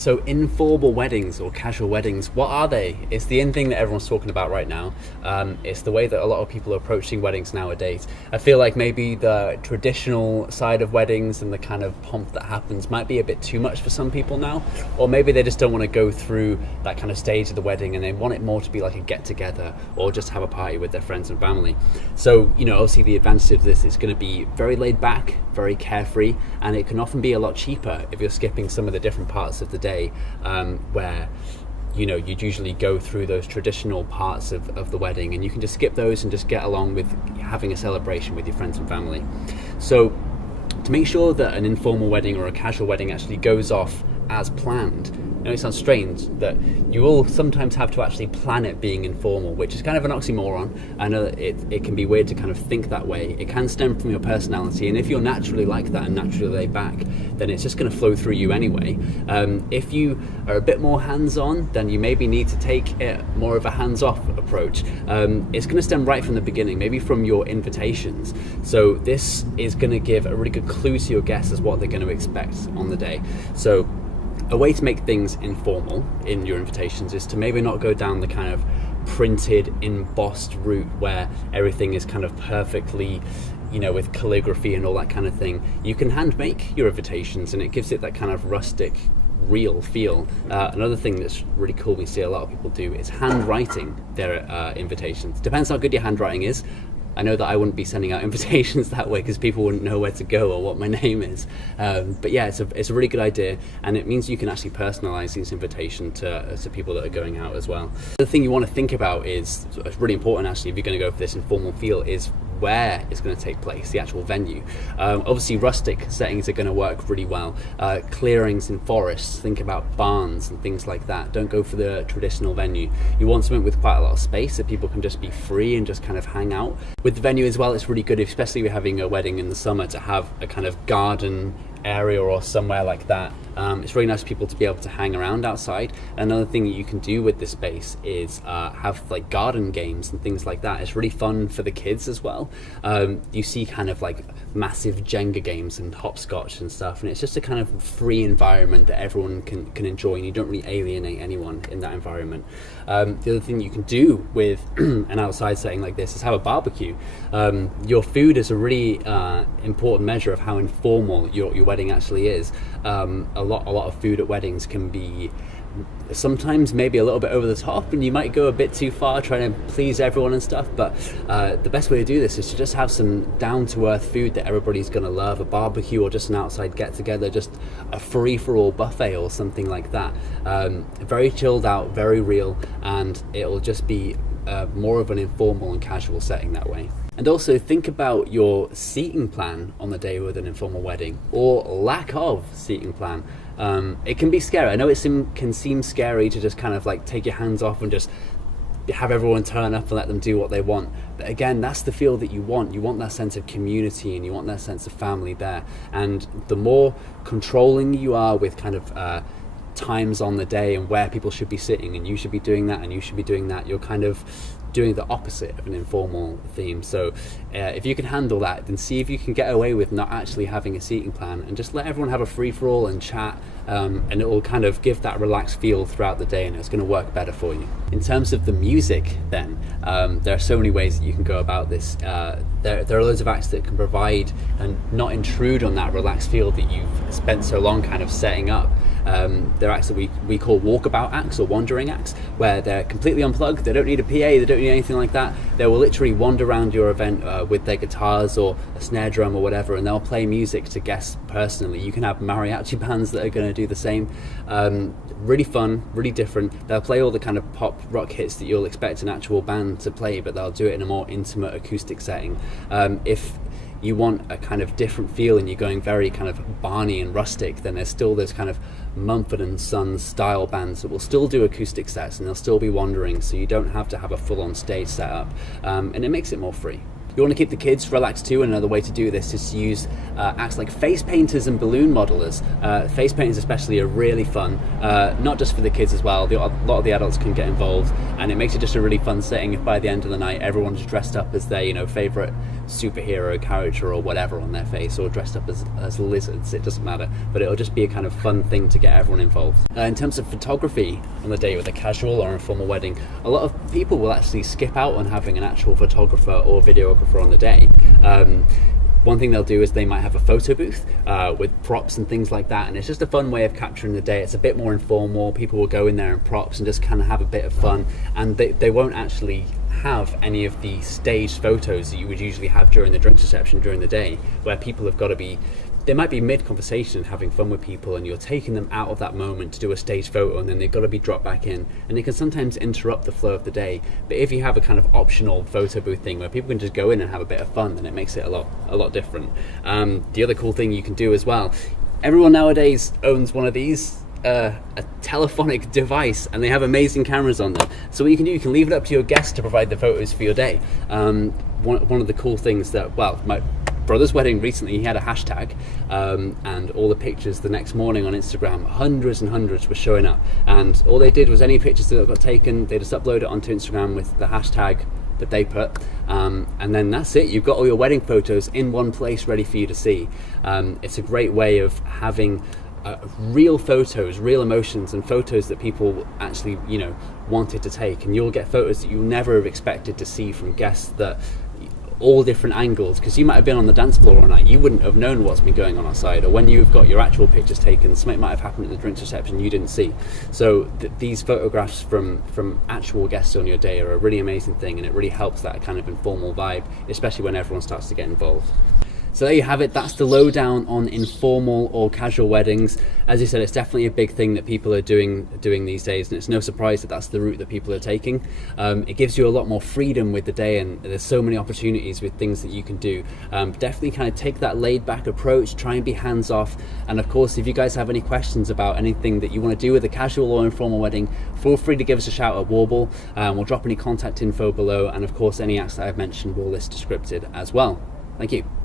So informal weddings or casual weddings, what are they? It's the in thing that everyone's talking about right now. It's the way that a lot of people are approaching weddings nowadays. I feel like maybe the traditional side of weddings and the kind of pomp that happens might be a bit too much for some people now, or maybe they just don't want to go through that kind of stage of the wedding and they want it more to be like a get together or just have a party with their friends and family. So, obviously the advantage of this is going to be very laid back, very carefree, and it can often be a lot cheaper if you're skipping some of the different parts of the day where you'd usually go through those traditional parts of the wedding, and you can just skip those and just get along with having a celebration with your friends and family. So to make sure that an informal wedding or a casual wedding actually goes off as planned, it sounds strange that you will sometimes have to actually plan it being informal, which is kind of an oxymoron. I know that it can be weird to kind of think that way. It can stem from your personality, and if you're naturally like that and naturally laid back, then it's just going to flow through you anyway. If you are a bit more hands-on, then you maybe need to take it more of a hands-off approach. It's going to stem right from the beginning, maybe from your invitations. So this is going to give a really good clue to your guests as what they're going to expect on the day. So a way to make things informal in your invitations is to maybe not go down the kind of printed, embossed route where everything is kind of perfectly, with calligraphy and all that kind of thing. You can hand make your invitations and it gives it that kind of rustic, real feel. Another thing that's really cool we see a lot of people do is handwriting their invitations. Depends how good your handwriting is. I know that I wouldn't be sending out invitations that way because people wouldn't know where to go or what my name is. But yeah, it's a really good idea, and it means you can actually personalize these invitations to people that are going out as well. The thing you want to think about is really important actually if you're going to go for this informal feel is where it's going to take place, the actual venue. Obviously rustic settings are going to work really well. Clearings in forests, think about barns and things like that. Don't go for the traditional venue. You want something with quite a lot of space so people can just be free and just kind of hang out. With the venue as well, it's really good, especially if you're having a wedding in the summer, to have a kind of garden area or somewhere like that. It's really nice for people to be able to hang around outside. Another thing that you can do with this space is have like garden games and things like that. It's really fun for the kids as well. You see kind of like massive Jenga games and hopscotch and stuff, and it's just a kind of free environment that everyone can enjoy, and you don't really alienate anyone in that environment. The other thing you can do with an outside setting like this is have a barbecue. Your food is a really important measure of how informal your wedding actually is. A lot of food at weddings can be sometimes maybe a little bit over the top, and you might go a bit too far trying to please everyone and stuff, but the best way to do this is to just have some down-to-earth food that everybody's going to love, a barbecue or just an outside get-together, just a free-for-all buffet or something like that. Very chilled out, very real, and it'll just be more of an informal and casual setting that way. And also think about your seating plan on the day with an informal wedding, or lack of seating plan. It can be scary. I know it can seem scary to just kind of like take your hands off and just have everyone turn up and let them do what they want. But again, that's the feel that you want. You want that sense of community and you want that sense of family there. And the more controlling you are with kind of times on the day and where people should be sitting, and you should be doing that and you should be doing that, you're kind of doing the opposite of an informal theme. So if you can handle that, then see if you can get away with not actually having a seating plan and just let everyone have a free-for-all and chat, and it will kind of give that relaxed feel throughout the day, and it's going to work better for you. In terms of the music then, there are so many ways that you can go about this. There are loads of acts that can provide and not intrude on that relaxed feel that you've spent so long kind of setting up. There are acts that we call walkabout acts or wandering acts, where they're completely unplugged. They don't need a PA, they don't need anything like that. They will literally wander around your event with their guitars or a snare drum or whatever, and they'll play music to guests personally. You can have mariachi bands that are going to do the same. Really fun, really different. They'll play all the kind of pop rock hits that you'll expect an actual band to play, but they'll do it in a more intimate acoustic setting. If you want a kind of different feel and you're going very kind of Barney and rustic, then there's still those kind of Mumford and Sons style bands that will still do acoustic sets, and they'll still be wandering, so you don't have to have a full-on stage setup, and it makes it more free. You want to keep the kids relaxed too, and another way to do this is to use acts like face painters and balloon modelers. Face painters especially are really fun, not just for the kids as well. A lot of the adults can get involved, and it makes it just a really fun setting if by the end of the night everyone's dressed up as their favourite superhero character or whatever on their face, or dressed up as lizards. It doesn't matter, but it'll just be a kind of fun thing to get everyone involved. In terms of photography on the day with a casual or informal wedding, a lot of people will actually skip out on having an actual photographer or videographer on the day. One thing they'll do is they might have a photo booth with props and things like that, and it's just a fun way of capturing the day. It's a bit more informal. People will go in there in props and just kind of have a bit of fun, and they won't actually have any of the staged photos that you would usually have during the drinks reception during the day, where people have got to be, they might be mid-conversation having fun with people, and you're taking them out of that moment to do a staged photo, and then they've got to be dropped back in, and it can sometimes interrupt the flow of the day. But if you have a kind of optional photo booth thing where people can just go in and have a bit of fun, then it makes it a lot different. The other cool thing you can do as well, everyone nowadays owns one of these, a telephonic device, and they have amazing cameras on them. So what you can do, you can leave it up to your guests to provide the photos for your day. One of the cool things that, well, my brother's wedding recently, he had a hashtag, and all the pictures the next morning on Instagram, hundreds and hundreds were showing up, and all they did was any pictures that got taken, they just upload it onto Instagram with the hashtag that they put, and then that's it. You've got all your wedding photos in one place ready for you to see. It's a great way of having real photos, real emotions, and photos that people actually, wanted to take. And you'll get photos that you'll never have expected to see from guests, that all different angles, because you might have been on the dance floor all night, you wouldn't have known what's been going on outside, or when you've got your actual pictures taken, something might have happened at the drinks reception you didn't see. So these photographs from actual guests on your day are a really amazing thing, and it really helps that kind of informal vibe, especially when everyone starts to get involved. So there you have it. That's the lowdown on informal or casual weddings. As you said, it's definitely a big thing that people are doing these days, and it's no surprise that that's the route that people are taking. It gives you a lot more freedom with the day, and there's so many opportunities with things that you can do. Definitely kind of take that laid back approach, try and be hands off. And of course, if you guys have any questions about anything that you want to do with a casual or informal wedding, feel free to give us a shout at Warble. We'll drop any contact info below, and of course any acts that I've mentioned we'll list descripted as well. Thank you.